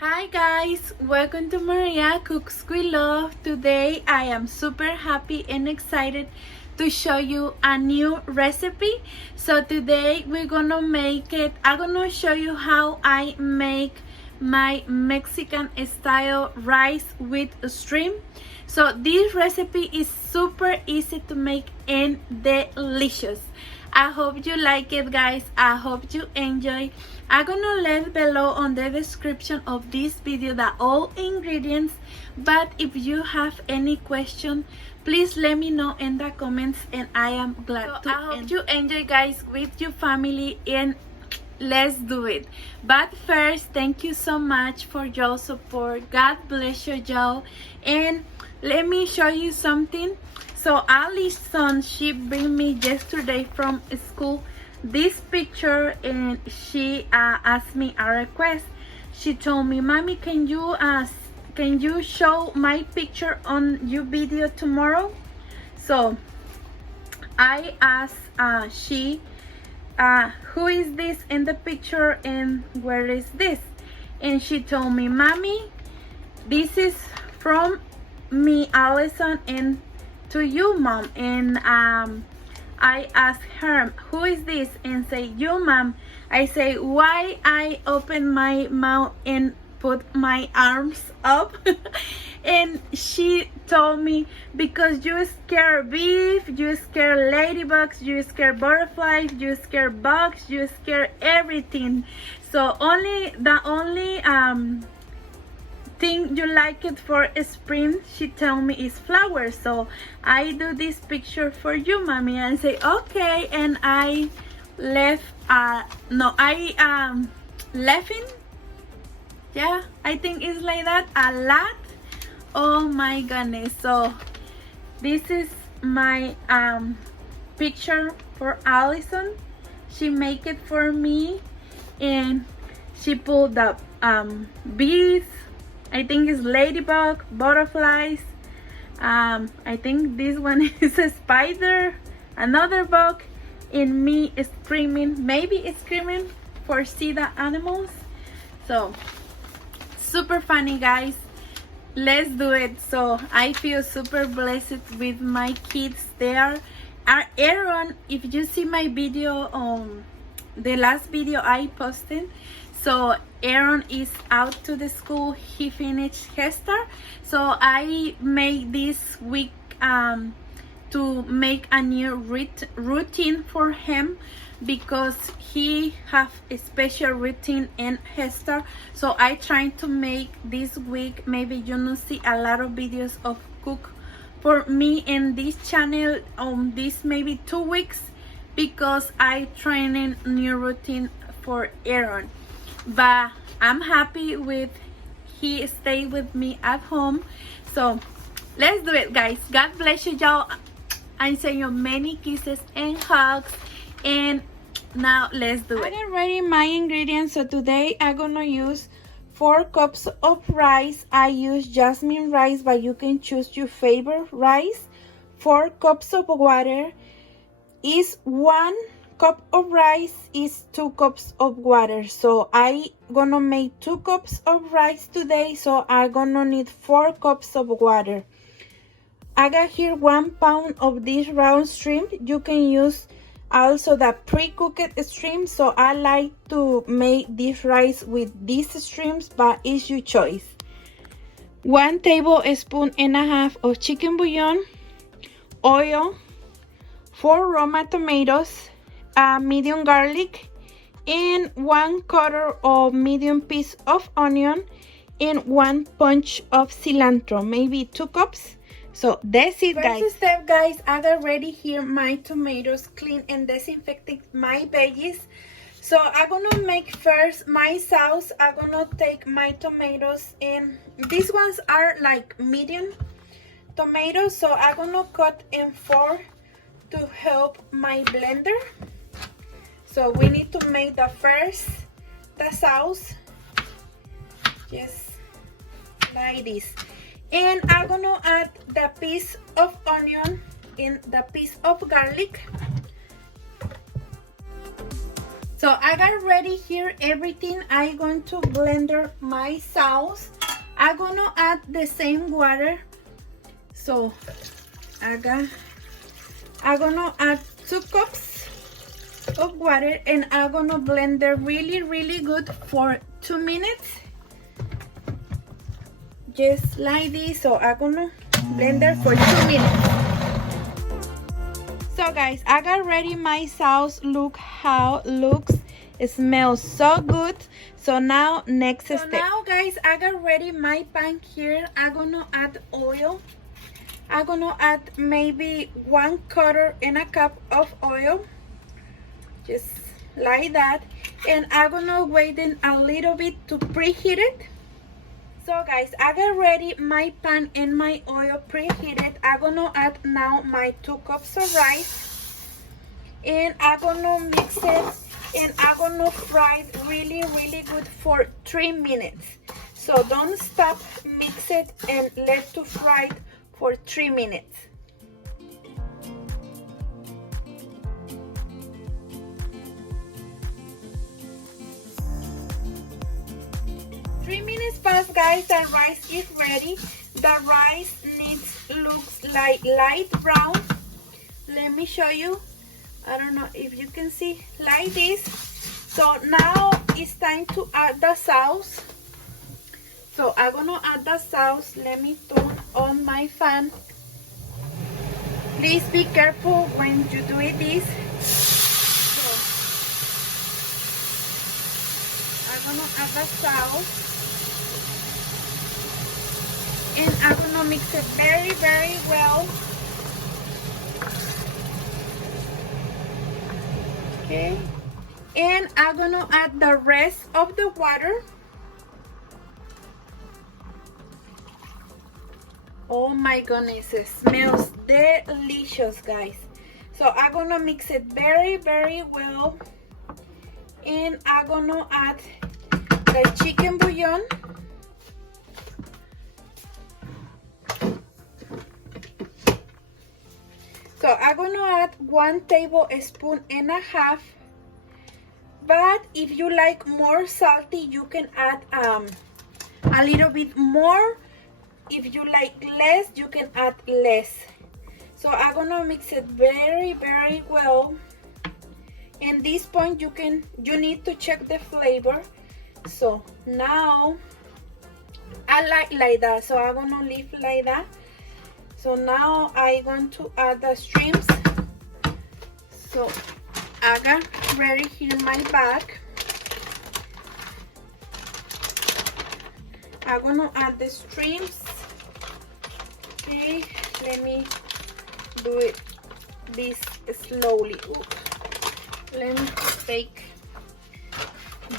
Hi guys, welcome to Maria Cooks with Love. Today I am super happy and excited to show you a new recipe. So today we're gonna make it, I'm gonna show you how I make my Mexican style rice with shrimp. So this recipe is super easy to make and delicious. I hope you like it, guys. I hope you enjoy. I'm gonna leave below on the description of this video the all ingredients, but if you have any question, please let me know in the comments and I am glad to. I hope you enjoy, guys, with your family, and let's do it. But first, thank you so much for your support. God bless you, y'all. And let me show you something. So Allison, she bring me yesterday from school this picture, and she asked me a request. She told me, "Mommy, can you show my picture on your video tomorrow?" So I asked she, who is this in the picture and where is this? And she told me, "Mommy, this is from me, Allison, and to you, Mom." And I asked her, "Who is this?" And say, "You, Mom." I say, "Why I open my mouth and put my arms up?" And she told me, "Because you scare beef, you scare ladybugs, you scare butterflies, you scare bugs, you scare everything. So the only thing you like it for spring," she told me, "is flowers. So I do this picture for you, Mommy." And say, "Okay." And I left laughing, yeah, I think it's like that, a lot. Oh my goodness. So this is my picture for Allison. She make it for me, and she pulled up bees, I think it's ladybug, butterflies. I think this one is a spider, another bug, and me screaming, maybe screaming for see the animals. So super funny, guys. Let's do it. So I feel super blessed with my kids there. Aaron, if you see my video, the last video I posted, so Aaron is out to the school. He finished Hester. So I made this week to make a new routine for him, because he have a special routine in Hester. So I trying to make this week, maybe you know, see a lot of videos of cook for me in this channel this maybe 2 weeks, because I training new routine for Aaron. But I'm happy with he stay with me at home. So let's do it, guys. God bless you, y'all. I send you many kisses and hugs, and now let's do it. I got ready my ingredients. So today I'm gonna use 4 cups of rice. I use jasmine rice, but you can choose your favorite rice. 4 cups of water. Is 1 cup of rice is 2 cups of water. So I gonna make 2 cups of rice today, so I gonna need 4 cups of water. I got here 1 pound of this round shrimp. You can use also the pre-cooked shrimp. So I like to make this rice with these shrimps, but it's your choice. 1 tablespoon and a half of chicken bouillon, oil, 4 Roma tomatoes, medium garlic, and 1/4 of medium piece of onion, and 1 punch of cilantro, maybe 2 cups. So that's it, guys. First step, guys, I got ready here my tomatoes, clean and disinfecting my veggies. So I'm gonna make first my sauce. I'm gonna take my tomatoes, and these ones are like medium tomatoes, so I'm gonna cut in 4 to help my blender. So we need to make the sauce just like this. And I'm gonna add the piece of onion and the piece of garlic. So I got ready here everything. I'm going to blender my sauce. I'm gonna add the same water. So I'm gonna add 2 cups of water, and I'm gonna blend it really good for 2 minutes. Just like this. So I'm gonna blend it for 2 minutes. So guys, I got ready my sauce. Look how it looks. It smells so good. So now next step. Now guys, I got ready my pan here. I'm gonna add oil. I'm gonna add maybe 1/4 cup of oil. Just like that. And I'm gonna wait in a little bit to preheat it. So guys, I got ready my pan and my oil preheated. I'm gonna add now my 2 cups of rice, and I'm gonna mix it, and I'm gonna fry it really good for 3 minutes. So don't stop, mix it and let to fry it for 3 minutes. 3 minutes passed, guys. The rice is ready. The rice looks like light brown. Let me show you. I don't know if you can see, like this. So now it's time to add the sauce. So I'm gonna add the sauce. Let me turn on my fan. Please be careful when you do this. So I'm gonna add the sauce, and I'm gonna mix it very well. Okay, and I'm gonna add the rest of the water. Oh my goodness, it smells delicious, guys. So I'm gonna mix it very well, and I'm gonna add the chicken bouillon. So I'm gonna add 1 tablespoon and a half. But if you like more salty, you can add a little bit more. If you like less, you can add less. So I'm gonna mix it very well. In this point, you need to check the flavor. So now I like that. So I'm gonna leave like that. So now I'm going to add the shrimps. So I got ready here my bag. I'm gonna add the shrimps. Okay, let me do this slowly. Oops. Let me take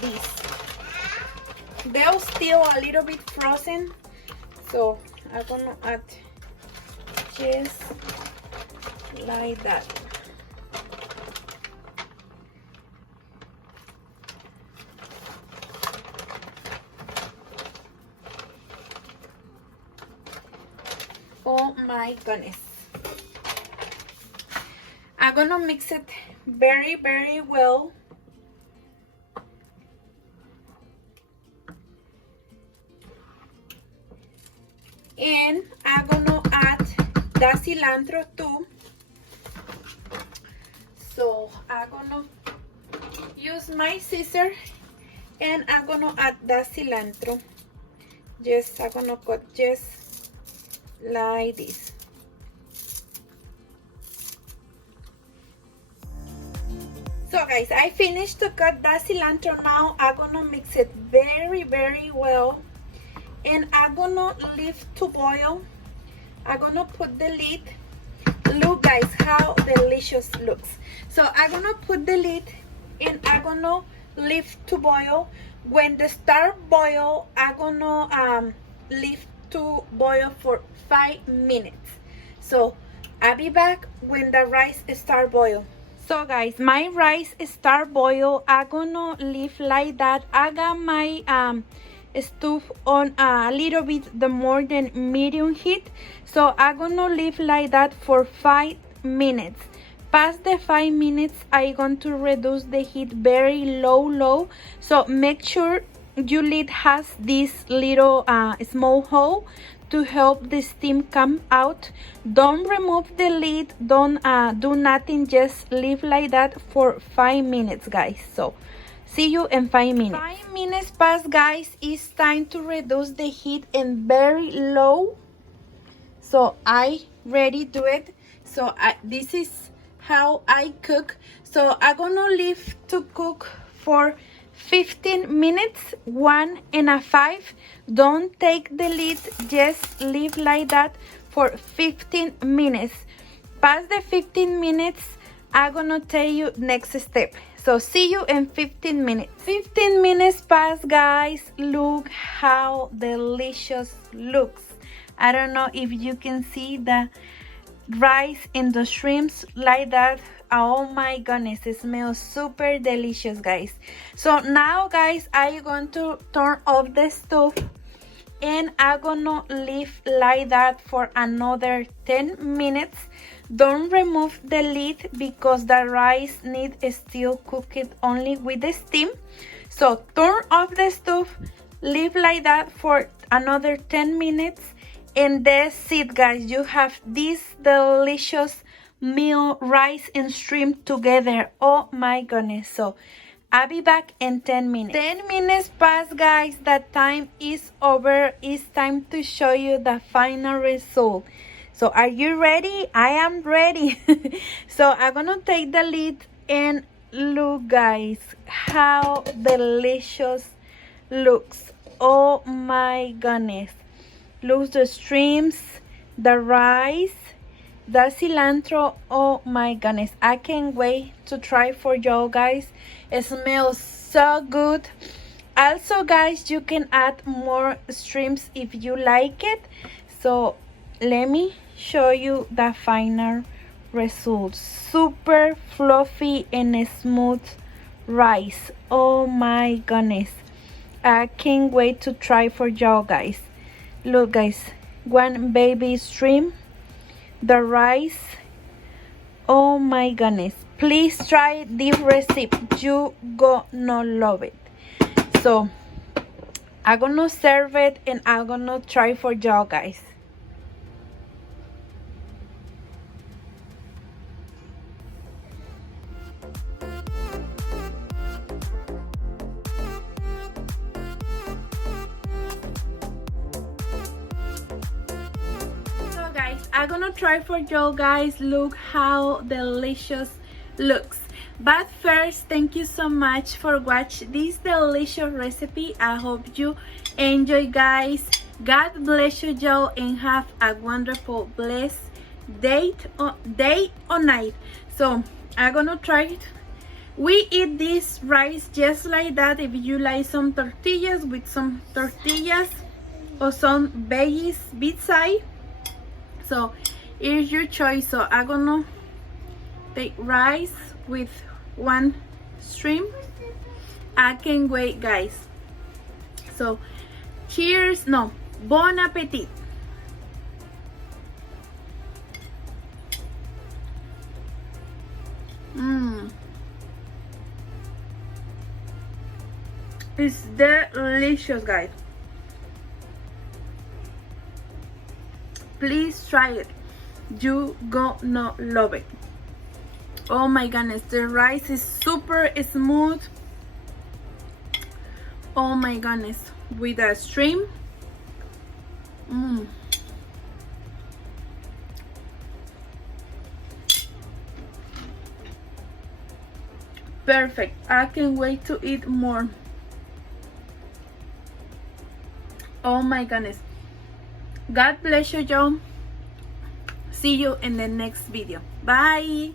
this. They're still a little bit frozen, so I'm gonna add just like that. Oh my goodness. I'm gonna mix it very well. And I'm gonna add the cilantro too. So I'm gonna use my scissor, and I'm gonna add the cilantro. I'm gonna cut just like this. So guys, I finished to cut the cilantro. Now I'm gonna mix it very well, and I'm gonna leave to boil. I'm gonna put the lid. Look guys how delicious looks. So I'm gonna put the lid, and I'm gonna leave to boil. When the start boil, I'm gonna leave to boil for 5 minutes. So I'll be back when the rice start boil. So guys, my rice start boil. I'm gonna leave like that. I got my stove on a little bit the more than medium heat. So I'm gonna leave like that for 5 minutes. past the 5 minutes, I'm going to reduce the heat very low. So make sure your lid has this little small hole to help the steam come out. Don't remove the lid, don't do nothing, just leave like that for 5 minutes, guys. So see you in 5 minutes. 5 minutes passed, guys. It's time to reduce the heat and very low. So I ready do it. So this is how I cook. So I'm gonna leave to cook for 15 minutes, 1 and a 5. Don't take the lid, just leave like that for 15 minutes. Past the 15 minutes, I'm gonna tell you next step. So see you in 15 minutes. 15 minutes passed, guys. Look how delicious looks. I don't know if you can see the rice and the shrimps like that. Oh my goodness, it smells super delicious, guys. So now, guys, I'm going to turn off the stove and I'm gonna leave like that for another 10 minutes. Don't remove the lid because the rice needs still cooked only with the steam. So turn off the stove, leave like that for another 10 minutes, and that's it, guys. You have this delicious meal, rice and shrimp together. Oh my goodness. So I'll be back in 10 minutes. 10 minutes passed, guys. The time is over. It's time to show you the final result. So are you ready? I am ready. So I'm gonna take the lid and look, guys, how delicious looks. Oh my goodness. Look, the shrimps, the rice, the cilantro. Oh my goodness, I can't wait to try for y'all, guys. It smells so good. Also, guys, you can add more shrimps if you like it. So let me show you the final results. Super fluffy and smooth rice. Oh my goodness, I can't wait to try for y'all, guys. Look, guys, one baby shrimp, the rice. Oh my goodness, please try this recipe. You gonna love it. So I'm gonna serve it and I'm gonna try for y'all, guys. I'm gonna try for y'all, guys. Look how delicious looks. But first, thank you so much for watching this delicious recipe. I hope you enjoy, guys. God bless you, y'all, and have a wonderful, blessed day or night. So I'm gonna try it. We eat this rice just like that. If you like some tortillas, with some tortillas or some veggies beside. So it's your choice. So I'm gonna take rice with one shrimp. I can't wait, guys. So cheers. No, bon appetit. It's delicious, guys. Please try it. You gonna love it. Oh my goodness, the rice is super smooth. Oh my goodness, with a shrimp. Perfect. I can't wait to eat more. Oh my goodness. God bless you, y'all. See you in the next video. Bye.